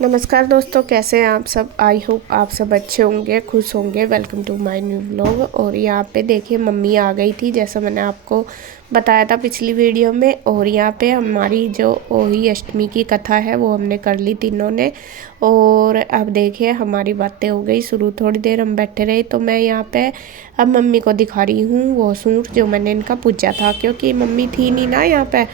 नमस्कार दोस्तों, कैसे हैं आप सब। आई होप आप सब अच्छे होंगे, खुश होंगे। Welcome to my new vlog. और यहाँ पे देखिए मम्मी आ गई थी, जैसा मैंने आपको बताया था पिछली वीडियो में। और यहाँ पे हमारी जो ओही अष्टमी की कथा है वो हमने कर ली तीनों ने। और अब देखिए हमारी बातें हो गई शुरू। थोड़ी देर हम बैठे रहे तो मैं यहाँ पे अब मम्मी को दिखा रही हूँ वो सूट जो मैंने इनका पूछा था, क्योंकि मम्मी थी नहीं ना यहाँ पे।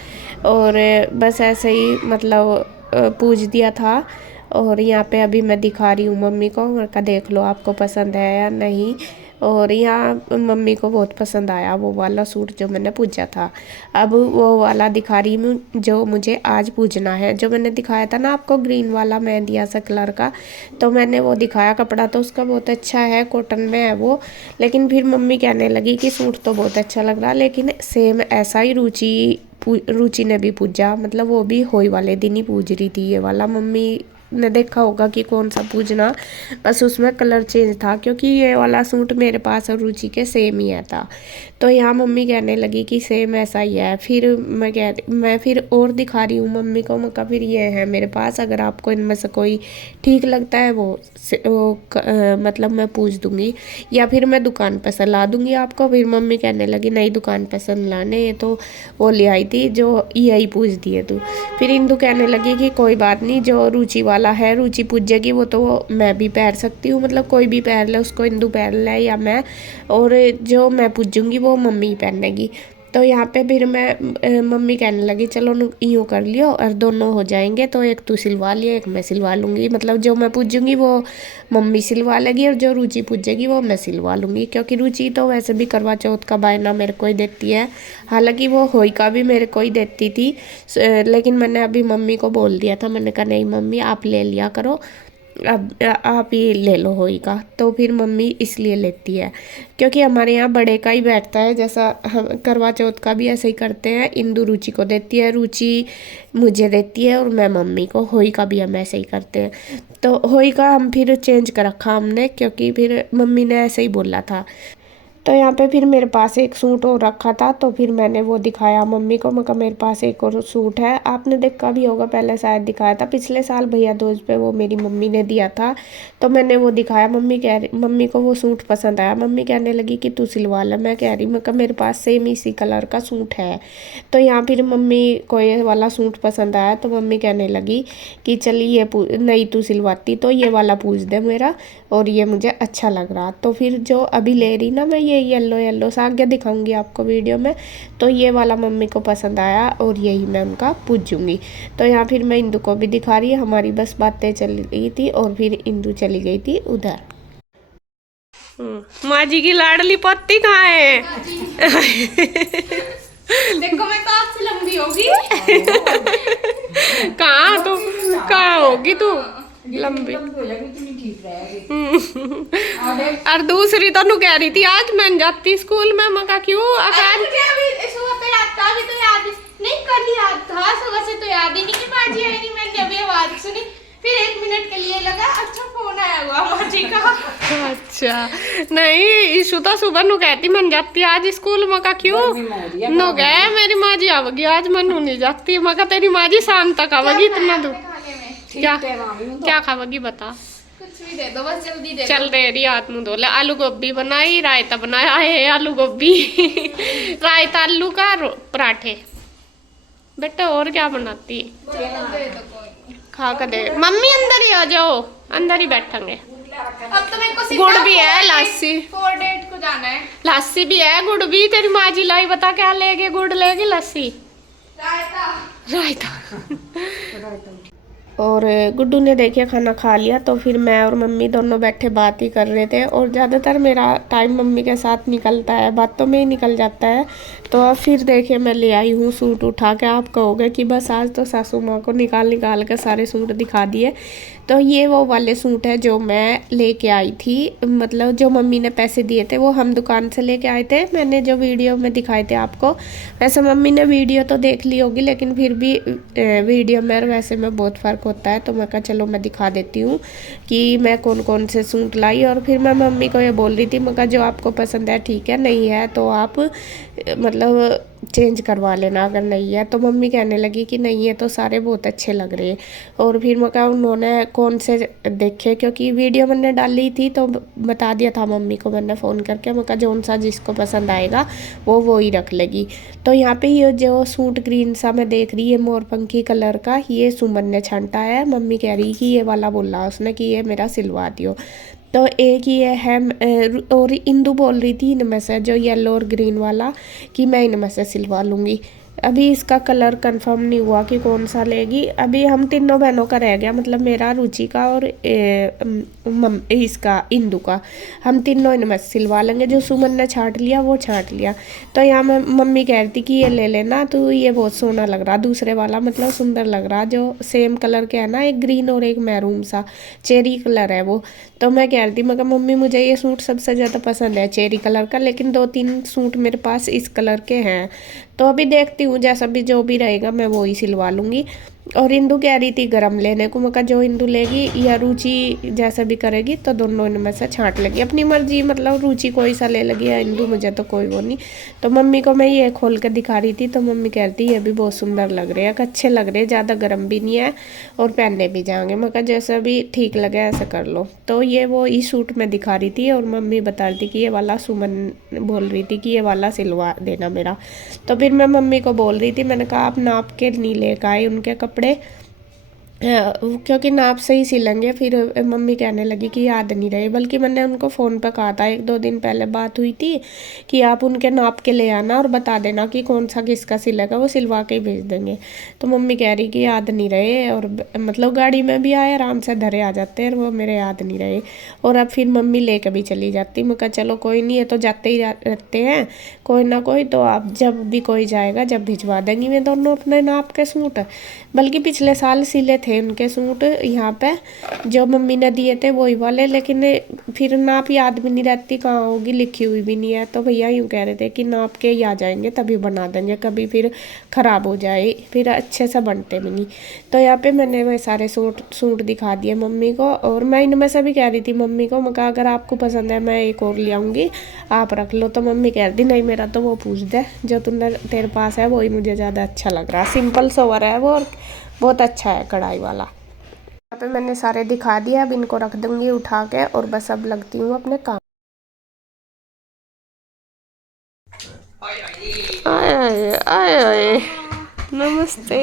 और बस ऐसे ही मतलब पूछ दिया था। और यहाँ पे अभी मैं दिखा रही हूँ मम्मी को। मैं कहा देख लो आपको पसंद है या नहीं। और यहाँ मम्मी को बहुत पसंद आया वो वाला सूट जो मैंने पूछा था। अब वो वाला दिखा रही हूँ जो मुझे आज पूछना है। जो मैंने दिखाया था ना आपको ग्रीन वाला मेहंदिया सा कलर का, तो मैंने वो दिखाया। कपड़ा तो उसका बहुत अच्छा है, कॉटन में है वो। लेकिन फिर मम्मी कहने लगी कि सूट तो बहुत अच्छा लग रहा, लेकिन सेम ऐसा ही रुचि ने भी पूछा। मतलब वो भी होई वाले दिन ही पूछ रही थी ये वाला। मम्मी ने देखा होगा कि कौन सा पूछना, बस उसमें कलर चेंज था, क्योंकि ये वाला सूट मेरे पास और रुचि के सेम ही है था। तो यहाँ मम्मी कहने लगी कि सेम ऐसा ही है। फिर मैं फिर और दिखा रही हूँ मम्मी को। मैं कहा फिर ये है मेरे पास, अगर आपको इनमें से कोई ठीक लगता है मतलब मैं पूछ दूंगी, या फिर मैं दुकान पर से ला दूंगी आपको। फिर मम्मी कहने लगी नहीं दुकान पर से लाने, ये तो वो ले आई थी जो यही पूछ दिए तू। फिर इंदु कहने लगी कि कोई बात नहीं, जो रुचि वाला है रुचि पूजेगी वो तो मैं भी पहन सकती हूँ। मतलब कोई भी पहन ले, उसको इंदु पहन ले या मैं। और जो मैं पूजूंगी वो मम्मी पहनेगी। तो यहाँ पे फिर मम्मी कहने लगी चलो यूँ कर लियो और दोनों हो जाएंगे। तो एक तू सिलवा लियो, एक मैं सिलवा लूँगी। मतलब जो मैं पूजूंगी वो मम्मी सिलवा लेगी, और जो रुचि पूजेगी वो मैं सिलवा लूँगी। क्योंकि रुचि तो वैसे भी करवा चौथ का बायना मेरे को ही देती है। हालांकि वो होई का भी मेरे को ही देती थी, लेकिन मैंने अभी मम्मी को बोल दिया था। मैंने कहा नहीं मम्मी आप ले लिया करो, अब आप ही ले लो होई का। तो फिर मम्मी इसलिए लेती है क्योंकि हमारे यहाँ बड़े का ही बैठता है। जैसा हम करवा चौथ का भी ऐसे ही करते हैं। इंदु रुचि को देती है, रुचि मुझे देती है, और मैं मम्मी को। होई का भी हम ऐसे ही करते हैं। तो होई का हम फिर चेंज कर रखा हमने, क्योंकि फिर मम्मी ने ऐसे ही बोला था। तो यहाँ पे फिर मेरे पास एक सूट और रखा था, तो फिर मैंने वो दिखाया मम्मी को। मैं कहा मेरे पास एक और सूट है, आपने देखा भी होगा पहले, शायद दिखाया था पिछले साल भैया दूज पे, वो मेरी मम्मी ने दिया था। तो मैंने वो दिखाया। मम्मी को वो सूट पसंद आया। मम्मी कहने लगी कि तू सिलवा ले। मैं कह रही, मैं कहा मेरे पास सेम इसी कलर का सूट है। तो यहाँ फिर मम्मी को ये वाला सूट पसंद आया, तो मम्मी कहने लगी कि चलिए ये नहीं तू सिलवाती तो ये वाला पूछ दे मेरा, और ये मुझे अच्छा लग रहा। तो फिर जो अभी ले रही ना मैं, ये येलो येलो सा आगे दिखाऊंगी आपको वीडियो में। तो ये वाला मम्मी को पसंद आया और यही मैं उनका पूजूंगी। तो यहाँ फिर मैं इंदु को भी दिखा रही। हमारी बस बातें चल रही थी और फिर इंदु चली गई थी उधर। माँ जी की लाडली पत्ती कहाँ है? देखो मैं तो आपसे लंबी होगी। कहाँ तो कहाँ होगी तू लंबी? और दूसरी तो नु कह रही थी आज मैं जाती स्कूल में। मैं कहा क्यों? मुझे अभी सुबह तो याद था, अभी तो याद नहीं, कल याद था, सुबह से तो याद ही नहीं कि बाजी आई नहीं। मैंने अभी आवाज सुनी, फिर 1 मिनट के लिए लगा अच्छा फोन आया हुआ बाजी का। अच्छा नहीं, ईशु तो सुबह नु कहती मैं जाती आज स्कूल। मैं कहा क्यों? नो गए मेरी माँ जी आवेगी आज, मनु नहीं जाती। मैं कहा तेरी माँ जी शाम तक आवेगी, इतना दूर क्या क्या खावेगी बता? कुछ भी दे दो, बस जल्दी दे चल दे रही हाथ मुँह धो ले। आलू गोभी बनाई, रायता बनाया है आलू गोभी रायता आलू का, पराठे। बेटा और क्या बनाती खा कर दे। मम्मी अंदर ही आ जाओ, अंदर ही बैठेंगे। अब तो मेरे को गुड़ भी है, लस्सी 4 डेट को जाना है। लस्सी भी है, गुड़ भी। तेरी माँ जी लाई, बता क्या लेगी? गुड़ लेगी, लस्सी, रायता रायता। और गुड्डू ने देखिए खाना खा लिया। तो फिर मैं और मम्मी दोनों बैठे बात ही कर रहे थे। और ज़्यादातर मेरा टाइम मम्मी के साथ निकलता है, बातों में ही निकल जाता है। तो अब फिर देखिए मैं ले आई हूँ सूट उठा के। आप कहोगे कि बस आज तो सासू माँ को निकाल निकाल के सारे सूट दिखा दिए। तो ये वो वाले सूट है जो मैं लेके आई थी। मतलब जो मम्मी ने पैसे दिए थे वो हम दुकान से लेके आए थे। मैंने जो वीडियो में दिखाए थे आपको, वैसे मम्मी ने वीडियो तो देख ली होगी, लेकिन फिर भी वीडियो में और वैसे में बहुत फ़र्क होता है। तो मैं कहा चलो मैं दिखा देती हूँ कि मैं कौन कौन से सूट लाई। और फिर मैं मम्मी को ये बोल रही थी, मैं कहा जो आपको पसंद है ठीक है, नहीं है तो आप मतलब चेंज करवा लेना अगर नहीं है। तो मम्मी कहने लगी कि नहीं है तो सारे बहुत अच्छे लग रहे हैं। और फिर मैं कहा उन्होंने कौन से देखे, क्योंकि वीडियो मैंने डाली थी तो बता दिया था मम्मी को मैंने फ़ोन करके। मैं कहा जौन सा जिसको पसंद आएगा वो ही रख लेगी। तो यहाँ पे ये जो सूट ग्रीन सा मैं देख रही है मोरपंखी कलर का, ये सुमन ने छांटा है। मम्मी कह रही कि ये वाला बोला उसने कि ये मेरा सिलवा दियो। तो एक ये है और इंदु बोल रही थी इनमें से जो येलो और ग्रीन वाला कि मैं इनमें से सिलवा लूँगी। अभी इसका कलर कंफर्म नहीं हुआ कि कौन सा लेगी। अभी हम तीनों बहनों का रह गया, मतलब मेरा, रुचि का और इसका इंदु का। हम तीनों इनमें से सिलवा लेंगे। जो सुमन ने छांट लिया वो छांट लिया। तो यहाँ मैं मम्मी कह रही थी कि ये ले लेना, तो ये बहुत सोना लग रहा दूसरे वाला, मतलब सुंदर लग रहा, जो सेम कलर के है ना, एक ग्रीन और एक मैरून सा चेरी कलर है वो। तो मैं कह रही थी मगर मम्मी मुझे ये सूट सबसे ज़्यादा पसंद है चेरी कलर का, लेकिन 2-3 सूट मेरे पास इस कलर के हैं। तो अभी देखती हूँ जैसा भी जो भी रहेगा मैं वो ही सिलवा लूँगी। और इंदु कह रही थी गरम लेने को। मैं कहा जो इंदु लेगी या रुचि जैसा भी करेगी तो दोनों इनमें से छांट लेगी अपनी मर्जी, मतलब रुचि कोई सा ले लगी या इंदु, मुझे तो कोई वो नहीं। तो मम्मी को मैं ये खोल के दिखा रही थी तो मम्मी कहती ये भी बहुत सुंदर लग रहे हैं, अच्छे लग रहे हैं, ज़्यादा गर्म भी नहीं है और पहनने भी जाएंगे। मैं कहा जैसा भी ठीक लगे ऐसा कर लो। तो ये वो ई सूट में दिखा रही थी और मम्मी बता रही थी कि ये वाला, सुमन बोल रही थी कि ये वाला सिलवा देना मेरा। तो फिर मैं मम्मी को बोल रही थी, मैंने कहा आप नाप के नहीं लेकर आए उनके कपड़े, क्योंकि नाप से ही सिलेंगे। फिर मम्मी कहने लगी कि याद नहीं रहे, बल्कि मैंने उनको फ़ोन पर कहा था, 1-2 दिन पहले बात हुई थी कि आप उनके नाप के ले आना और बता देना कि कौन सा किसका सिलेगा, वो सिलवा के ही भेज देंगे। तो मम्मी कह रही कि याद नहीं रहे, और मतलब गाड़ी में भी आए आराम से धरे आ जाते हैं और वो मेरे याद नहीं रहे। और अब फिर मम्मी ले के भी चली जाती। मैं कहा चलो कोई नहीं है तो जाते ही रहते हैं कोई ना कोई, तो आप जब भी कोई जाएगा जब भिजवा देंगी मैं दोनों अपने नाप के सूट। बल्कि पिछले साल सिले थे उनके सूट यहाँ पे, जो मम्मी ने दिए थे वही वाले, लेकिन फिर नाप याद भी नहीं रहती कहाँ होगी, लिखी हुई भी नहीं है। तो भैया यूँ कह रहे थे कि नाप के ही आ जाएंगे तभी बना देंगे, कभी फिर ख़राब हो जाए फिर अच्छे से बनते भी नहीं। तो यहाँ पे मैंने वह सारे सूट दिखा दिए मम्मी को। और मैं इनमें से भी कह रही थी मम्मी को, मैं कहा अगर आपको पसंद है मैं एक और ले आऊँगी, आप रख लो। तो मम्मी कह रही थी नहीं मेरा तो वो पूछ दे जो तेरे पास है वही मुझे ज़्यादा अच्छा लग रहा, सिंपल सोवर है वो और बहुत अच्छा है कढ़ाई वाला। यहाँ पे मैंने सारे दिखा दिया, अब इनको रख दूंगी उठा के और बस अब लगती हूँ अपने काम। आए आए आए नमस्ते।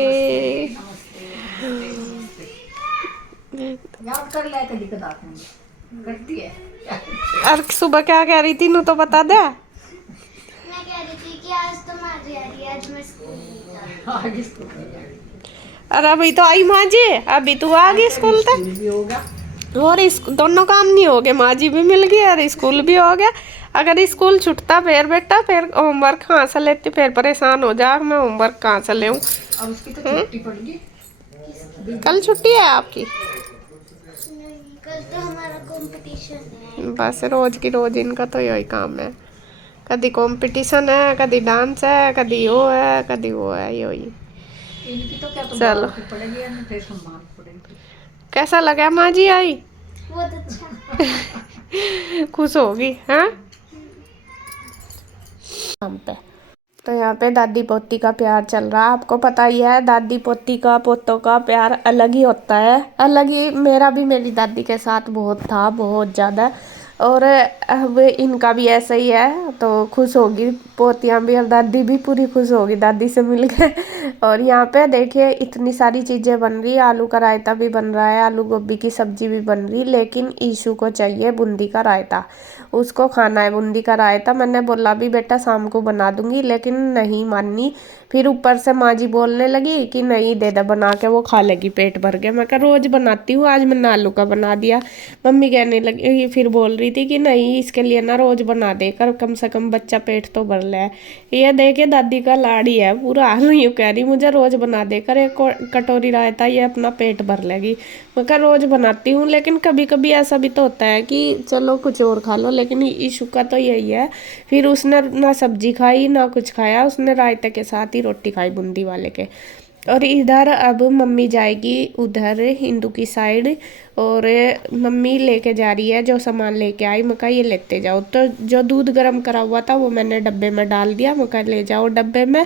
अरे सुबह क्या कह रही थी नू तो बता दे। मैं कह रही थी कि आज तो माजी आ रही है, आज मैं स्कूल नहीं जा रही। अरे अभी तो आई माँ जी, अभी तू आ गई स्कूल तक और दोनों काम नहीं हो गए, माँ जी भी मिल गई और स्कूल भी हो गया। अगर स्कूल छुटता फिर बेटा फिर होमवर्क कहाँ से लेती, फिर परेशान हो जा मैं होमवर्क कहाँ से ले। कल छुट्टी है आपकी? कल तो हमारा कंपटीशन है। बस रोज की रोज इनका तो यही काम है, कभी कंपटीशन है, कभी डांस है, कभी वो है, कभी वो है, यही। चलो कैसा लगा माँ जी आई? बहुत अच्छा। खुश होगी हैं हम पे। तो यहाँ पे दादी पोती का प्यार चल रहा है, आपको पता ही है दादी पोती का पोतों का प्यार अलग ही होता है, अलग ही। मेरा भी मेरी दादी के साथ बहुत था, बहुत ज़्यादा। और अब इनका भी ऐसा ही है, तो खुश होगी पोतियाँ भी और दादी भी पूरी खुश होगी दादी से मिल के। और यहाँ पे देखिए इतनी सारी चीज़ें बन रही, आलू का रायता भी बन रहा है, आलू गोभी की सब्जी भी बन रही, लेकिन ईशू को चाहिए बूंदी का रायता, उसको खाना है बूंदी का रायता। मैंने बोला भी बेटा शाम को बना दूंगी, लेकिन नहीं मानी। फिर ऊपर से माँ जी बोलने लगी कि नहीं दे दे बना के, वो खा लेगी पेट भर के। मैं कहा रोज बनाती हूँ, आज मैंने आलू का बना दिया। मम्मी कहने लगी, फिर बोल रही थी कि नहीं इसके लिए ना रोज बना दे कर, कम से कम बच्चा पेट तो भर ले। ये देखे दादी का लाड़ी है पूरा, यूँ कह रही मुझे रोज बना दे कर एक कटोरी रायता, ये अपना पेट भर लेगी। मैं कहा रोज बनाती हूँ, लेकिन कभी कभी ऐसा भी तो होता है कि चलो कुछ और खा लो, लेकिन ईशू का तो यही है। फिर उसने ना सब्जी खाई ना कुछ खाया, उसने रायते के साथ ही रोटी खाई बूंदी वाले के। और इधर अब मम्मी जाएगी उधर हिंदू की साइड, और मम्मी लेके जा रही है जो सामान लेके आई। मैं कहा ये लेते जाओ। तो जो दूध गर्म करा हुआ था वो मैंने डब्बे में डाल दिया। मैं कहा ले जाओ डब्बे में।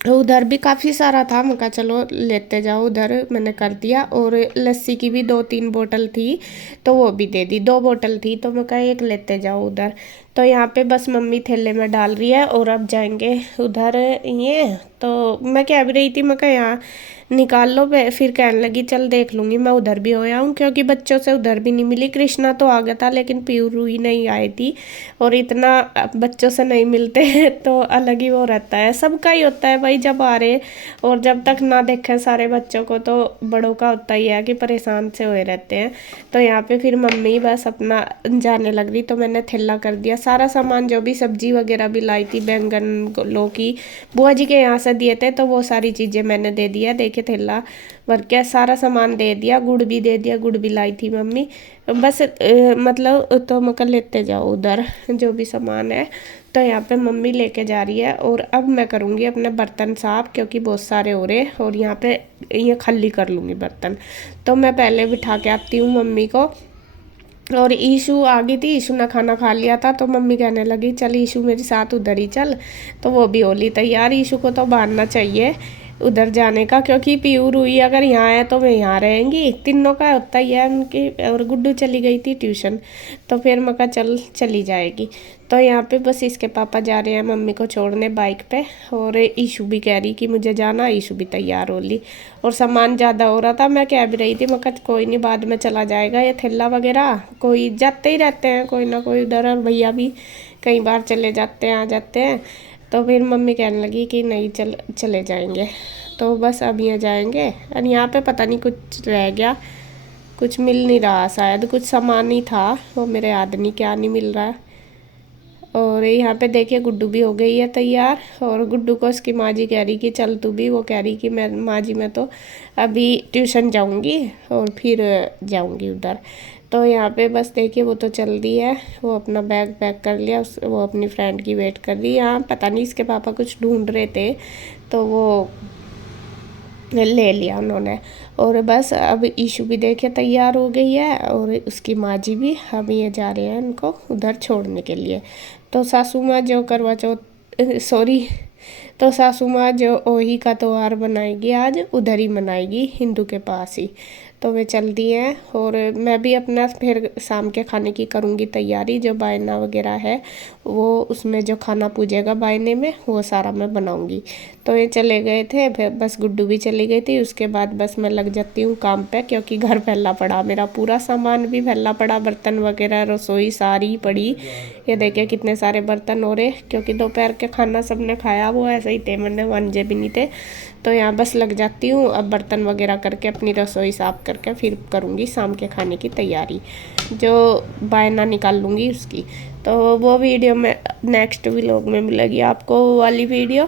उधर भी काफ़ी सारा था, मैं कहा चलो लेते जाओ, उधर मैंने कर दिया। और लस्सी की भी 2-3 बोतल थी तो वो भी दे दी। 2 बोतल थी तो मैं कहा एक लेते जाओ उधर। तो यहाँ पे बस मम्मी थैले में डाल रही है और अब जाएंगे उधर। ये तो मैं कह भी रही थी, मैं कहा यहाँ निकाल लो। फिर कहने लगी चल देख लूँगी, मैं उधर भी होया हूँ, क्योंकि बच्चों से उधर भी नहीं मिली। कृष्णा तो आ गया था लेकिन पीरू रूही नहीं आई थी, और इतना बच्चों से नहीं मिलते तो अलग ही वो रहता है। सबका ही होता है भाई जब आ रहे, और जब तक ना देखें सारे बच्चों को तो बड़ों का होता ही है कि परेशान से हुए रहते हैं। तो यहाँ पे फिर मम्मी बस अपना जाने लग रही, तो मैंने थैला कर दिया सारा सामान। जो भी सब्जी वगैरह भी लाई थी, बैंगन लौकी बुआ जी के यहाँ से दिए थे, तो वो सारी चीज़ें मैंने दे दिया। देखिए थैला भर के सारा सामान दे दिया। गुड़ भी दे दिया, गुड़ भी लाई थी मम्मी। बस मतलब तो मैं कल लेते जाओ उधर जो भी सामान है। तो यहाँ पे मम्मी लेके जा रही है, और अब मैं करूँगी अपने बर्तन साफ, क्योंकि बहुत सारे हो रहे, और यहाँ पे ये खाली कर लूँगी बर्तन। तो मैं पहले बिठा के आती हूँ मम्मी को। और ईशु आ गई थी, ईशु ने खाना खा लिया था, तो मम्मी कहने लगी चल ईशु मेरे साथ उधर ही चल। तो वो भी होली तैयार। ईशु को तो बांधना चाहिए उधर जाने का, क्योंकि पीयू रूही अगर यहाँ है तो मैं यहाँ रहेंगी। तीनों का होता ही है उनकी। और गुड्डू चली गई थी ट्यूशन, तो फिर मैं कहा चल चली जाएगी। तो यहाँ पे बस इसके पापा जा रहे हैं मम्मी को छोड़ने बाइक पे, और ईशु भी कह रही कि मुझे जाना। ईशु भी तैयार हो ली, और सामान ज़्यादा हो रहा था। मैं कह भी रही थी, मैं कहा कोई नहीं बाद में चला जाएगा, ये थैला वगैरह कोई जाते ही रहते हैं कोई ना कोई उधर, और भैया भी कई बार चले जाते हैं आ जाते हैं। तो फिर मम्मी कहने लगी कि नहीं चले जाएंगे। तो बस अब ये जाएंगे। और यहाँ पे पता नहीं कुछ रह गया, कुछ मिल नहीं रहा, शायद कुछ सामान ही था वो मेरे याद नहीं क्या नहीं मिल रहा। और यहाँ पे देखिए गुड्डू भी हो गई है तैयार, और गुड्डू को उसकी माँ जी कह रही कि चल तू भी। वो कह रही कि मैं माँ जी मैं तो अभी ट्यूशन जाऊँगी और फिर जाऊँगी उधर। तो यहाँ पे बस देखिए वो तो चल दी है, वो अपना बैग पैक कर लिया, वो अपनी फ्रेंड की वेट कर रही है। यहाँ पता नहीं इसके पापा कुछ ढूंढ रहे थे तो वो ले लिया उन्होंने। और बस अब ईशु भी देखे तैयार हो गई है, और उसकी माँ जी भी। हम ये जा रहे हैं उनको उधर छोड़ने के लिए। तो सासू माँ जो करवा चौथ सॉरी तो सासू माँ जो ओही का त्योहार बनाएगी आज उधर ही मनाएगी, हिंदू के पास ही। तो वे चल दी हैं, और मैं भी अपना फिर शाम के खाने की करूँगी तैयारी। जो बायना वगैरह है वो उसमें जो खाना पूजेगा बायने में वो सारा मैं बनाऊँगी। तो ये चले गए थे, फिर बस गुड्डू भी चली गई थी। उसके बाद बस मैं लग जाती हूँ काम पे, क्योंकि घर फैला पड़ा, मेरा पूरा सामान भी फैला पड़ा, बर्तन वगैरह रसोई सारी पड़ी। ये देखिए कितने सारे बर्तन हो रहे, क्योंकि दोपहर के खाना सबने खाया, वो ऐसे ही थे, मैंने वंजे भी नहीं थे। तो यहाँ बस लग जाती हूँ अब बर्तन वगैरह करके, अपनी रसोई साफ़ करके फिर करूँगी शाम के खाने की तैयारी, जो बायना निकाल लूँगी उसकी। तो वो वीडियो में नेक्स्ट व्लॉग में मिलेगी आपको वो वाली वीडियो।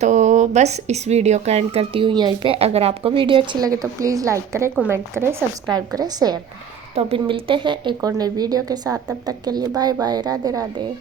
तो बस इस वीडियो का एंड करती हूँ यहीं पे। अगर आपको वीडियो अच्छी लगे तो प्लीज़ लाइक करें, कमेंट करें, सब्सक्राइब करें, शेयर करें। तो फिर मिलते हैं एक और नई वीडियो के साथ। तब तक के लिए बाय बाय, राधे राधे।